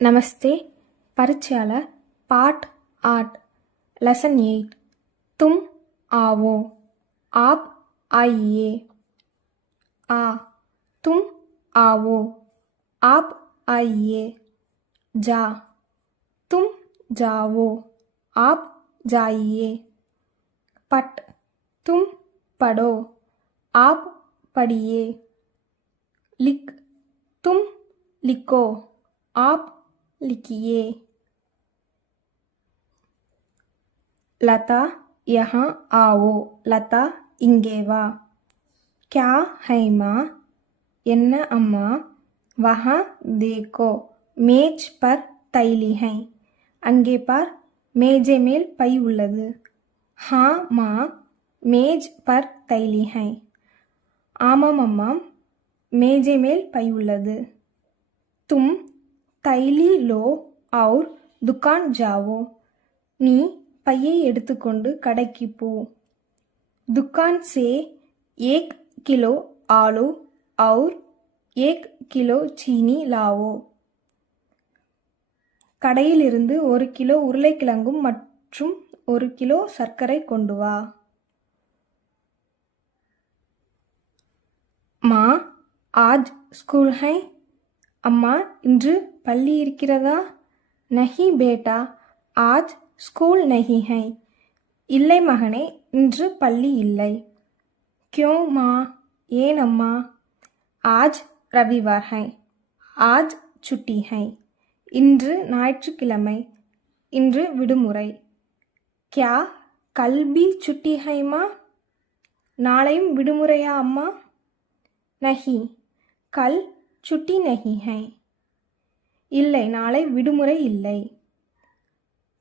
नमस्ते परिचयाला part 8 lesson 8 तुम आओ आप आइए आ तुम आओ आप आइए जा तुम जाओ आप जाइए पट तुम पढ़ो आप पढ़िए लिख तुम लिखो आप लिखिए लता यहाँ आओ लता इங்கே வா क्या है माँ என்ன அம்மா वहाँ देखो मेज पर थैली है அங்கே பார் மேஜை மேல் பை உள்ளது हाँ माँ मेज पर थैली है ஆமாம் அம்மா மேஜை மேல் பை உள்ளது तुम थैली लो और दुकान जाओ நீ பையை எடுத்துக்கொண்டு கடைக்கு போ दुकान से 1 किलो आलू और 1 किलो चीनी लाओ கடையிலிருந்து 1 கிலோ உருளைக்கிழங்கும் மற்றும் 1 கிலோ சர்க்கரை கொண்டு வா माँ आज स्कूल है अम्मा இன்று பள்ளி இருக்கிறதா नहीं बेटा आज स्कूल नहीं है இல்லை மகனே இன்று பள்ளி இல்லை क्यों माँ ஏன் அம்மா आज रविवार है आज छुट्टी है இன்று ஞாயிற்றுக்கிழமை இன்று விடுமுறை क्या कल भी छुट्टी है माँ நாளையும் விடுமுறையா அம்மா नहीं कल छुट्टी नहीं है இல்லை நாளை விடுமுறை இல்லை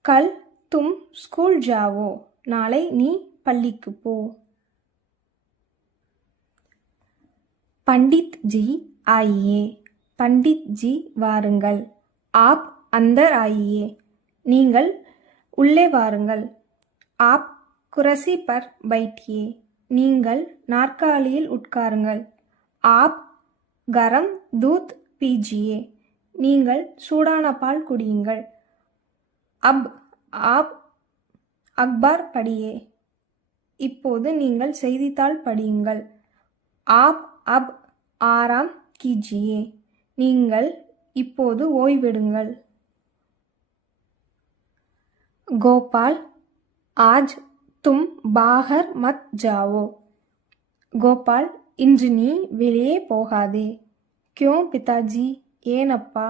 कल तुम स्कूल जाओ நாளை நீ பள்ளிக்கு போ पंडित जी आइए पंडित जी வாருங்கள் आप अंदर आइए நீங்கள் உள்ளே வாருங்கள் आप कुर्सी पर बैठिए நீங்கள் நாற்காலியில் உட்காருங்கள் आप गरम दूध पीजिए நீங்கள் சூடான பால் குடியுங்கள் அப் ஆப் அக்பார் படியே இப்போது நீங்கள் செய்தித்தாள் படியுங்கள் ஆப் அப் ஆராம் கீஜியே நீங்கள் இப்போது ஓய்வெடுங்கள் கோபால் ஆஜ் தும் பாகர் மத் ஜாவோ கோபால் இன்று நீ வெளியே போகாதே क्यों पिताजी ஏனப்பா